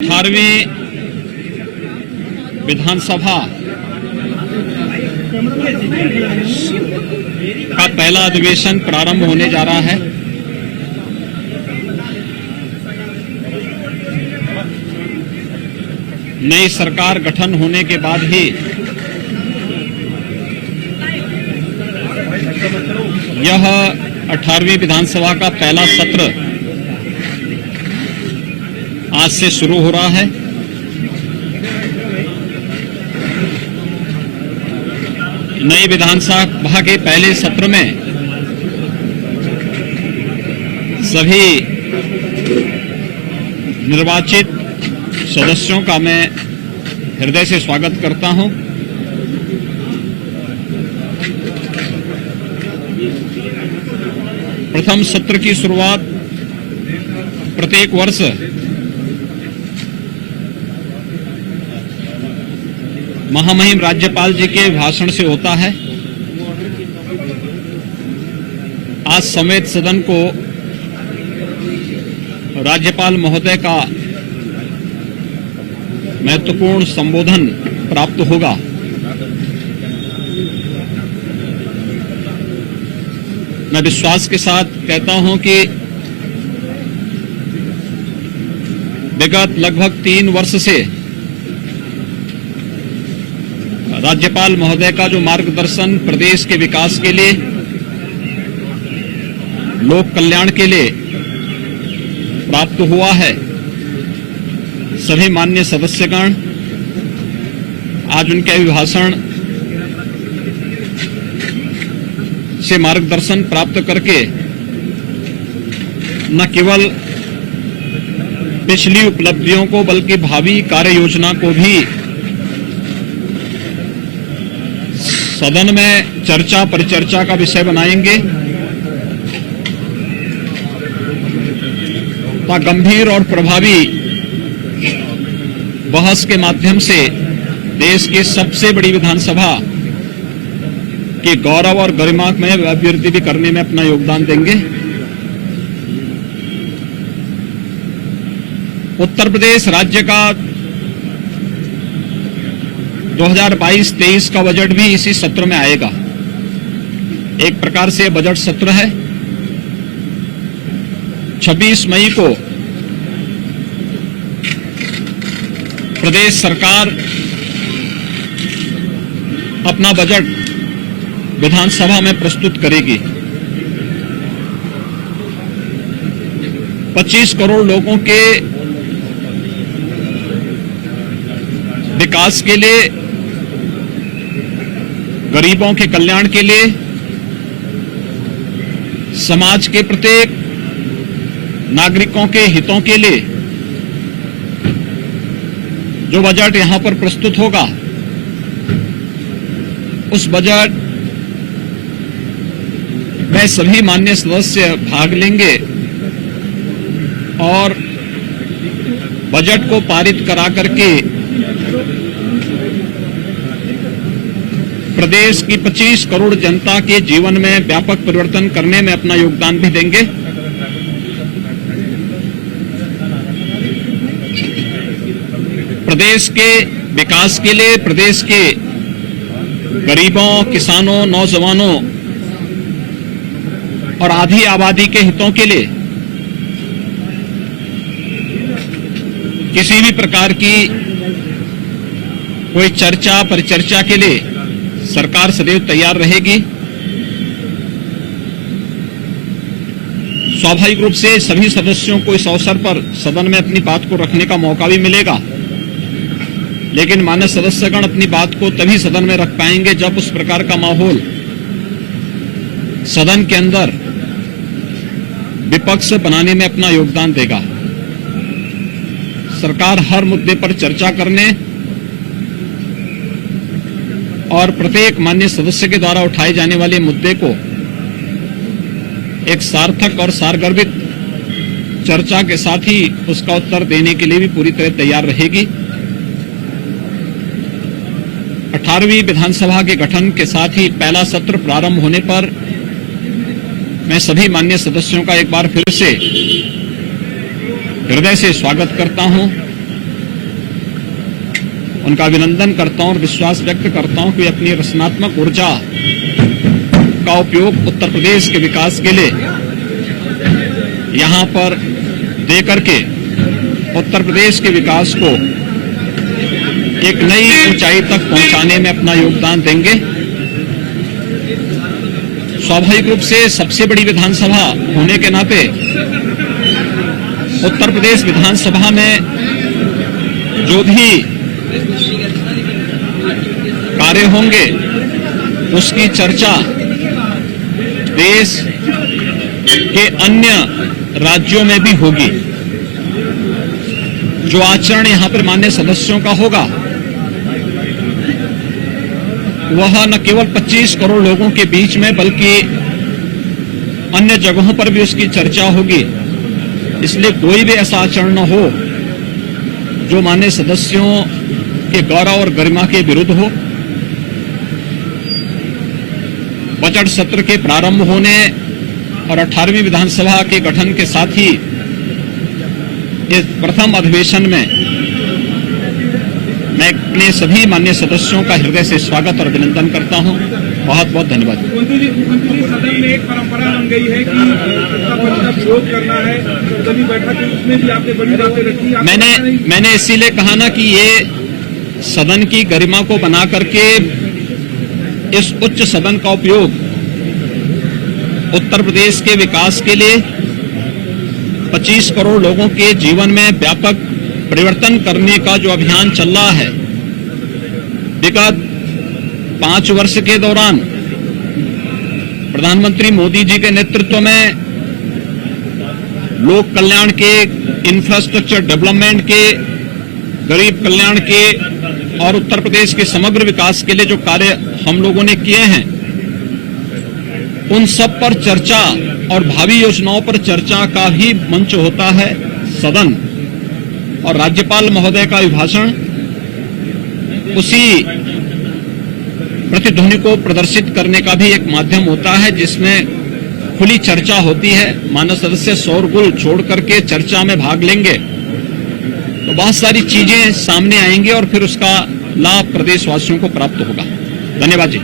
18वीं विधानसभा का पहला अधिवेशन प्रारंभ होने जा रहा है। नई सरकार गठन होने के बाद ही यह 18वीं विधानसभा का पहला सत्र आज से शुरू हो रहा है। नई विधानसभा के पहले सत्र में सभी निर्वाचित सदस्यों का मैं हृदय से स्वागत करता हूं। प्रथम सत्र की शुरुआत प्रत्येक वर्ष महामहिम राज्यपाल जी के भाषण से होता है। आज समेत सदन को राज्यपाल महोदय का महत्वपूर्ण संबोधन प्राप्त होगा। मैं विश्वास के साथ कहता हूं कि विगत लगभग 3 वर्ष से राज्यपाल महोदय का जो मार्गदर्शन प्रदेश के विकास के लिए, लोक कल्याण के लिए प्राप्त हुआ है, सभी माननीय सदस्यगण आज उनके अभिभाषण से मार्गदर्शन प्राप्त करके न केवल पिछली उपलब्धियों को बल्कि भावी कार्य योजना को भी सदन में चर्चा परिचर्चा का विषय बनाएंगे। गंभीर और प्रभावी बहस के माध्यम से देश की सबसे बड़ी विधानसभा के गौरव और गरिमा में अभिवृद्धि भी करने में अपना योगदान देंगे। उत्तर प्रदेश राज्य का 2022-23 का बजट भी इसी सत्र में आएगा। एक प्रकार से बजट सत्र है। 26 मई को प्रदेश सरकार अपना बजट विधानसभा में प्रस्तुत करेगी। 25 करोड़ लोगों के विकास के लिए, गरीबों के कल्याण के लिए, समाज के प्रत्येक नागरिकों के हितों के लिए जो बजट यहां पर प्रस्तुत होगा, उस बजट में सभी माननीय सदस्य भाग लेंगे और बजट को पारित करा करके प्रदेश की 25 करोड़ जनता के जीवन में व्यापक परिवर्तन करने में अपना योगदान भी देंगे। प्रदेश के विकास के लिए, प्रदेश के गरीबों, किसानों, नौजवानों और आधी आबादी के हितों के लिए किसी भी प्रकार की कोई चर्चा परिचर्चा के लिए सरकार सदैव तैयार रहेगी। स्वाभाविक रूप से सभी सदस्यों को इस अवसर पर सदन में अपनी बात को रखने का मौका भी मिलेगा, लेकिन माननीय सदस्यगण अपनी बात को तभी सदन में रख पाएंगे जब उस प्रकार का माहौल सदन के अंदर विपक्ष बनाने में अपना योगदान देगा। सरकार हर मुद्दे पर चर्चा करने और प्रत्येक माननीय सदस्य के द्वारा उठाए जाने वाले मुद्दे को एक सार्थक और सारगर्भित चर्चा के साथ ही उसका उत्तर देने के लिए भी पूरी तरह तैयार रहेगी। 18वीं विधानसभा के गठन के साथ ही पहला सत्र प्रारंभ होने पर मैं सभी माननीय सदस्यों का एक बार फिर से हृदय से स्वागत करता हूं। उनका अभिनंदन करता हूं और विश्वास व्यक्त करता हूं कि अपनी रचनात्मक ऊर्जा का उपयोग उत्तर प्रदेश के विकास के लिए यहां पर दे करके उत्तर प्रदेश के विकास को एक नई ऊंचाई तक पहुंचाने में अपना योगदान देंगे। स्वाभाविक रूप से सबसे बड़ी विधानसभा होने के नाते उत्तर प्रदेश विधानसभा में जो भी कार्य होंगे उसकी चर्चा देश के अन्य राज्यों में भी होगी। जो आचरण यहां पर माननीय सदस्यों का होगा वह न केवल 25 करोड़ लोगों के बीच में बल्कि अन्य जगहों पर भी उसकी चर्चा होगी। इसलिए कोई भी ऐसा आचरण न हो जो माननीय सदस्यों के गौरव और गरिमा के विरुद्ध हो। बजट सत्र के प्रारंभ होने और 18वीं विधानसभा के गठन के साथ ही इस प्रथम अधिवेशन में मैं अपने सभी माननीय सदस्यों का हृदय से स्वागत और अभिनंदन करता हूं। बहुत बहुत धन्यवाद। मुख्यमंत्री जी, सदन में एक परंपरा बन गई है कि सत्ता पक्ष का विरोध करना है। सर्वदलीय बैठक उसमें भी आपने बड़ी बातें रखी। मैंने इसीलिए कहा ना कि ये सदन की गरिमा को बना करके इस उच्च सदन का उपयोग उत्तर प्रदेश के विकास के लिए 25 करोड़ लोगों के जीवन में व्यापक परिवर्तन करने का जो अभियान चल रहा है विगत 5 वर्ष के दौरान प्रधानमंत्री मोदी जी के नेतृत्व में लोक कल्याण के, इंफ्रास्ट्रक्चर डेवलपमेंट के, गरीब कल्याण के और उत्तर प्रदेश के समग्र विकास के लिए जो कार्य हम लोगों ने किए हैं उन सब पर चर्चा और भावी योजनाओं पर चर्चा का भी मंच होता है सदन। और राज्यपाल महोदय का अभिभाषण उसी प्रतिध्वनि को प्रदर्शित करने का भी एक माध्यम होता है जिसमें खुली चर्चा होती है। मानव सदस्य शोरगुल छोड़ करके चर्चा में भाग लेंगे तो बहुत सारी चीजें सामने आएंगी और फिर उसका लाभ प्रदेशवासियों को प्राप्त होगा। धन्यवाद जी।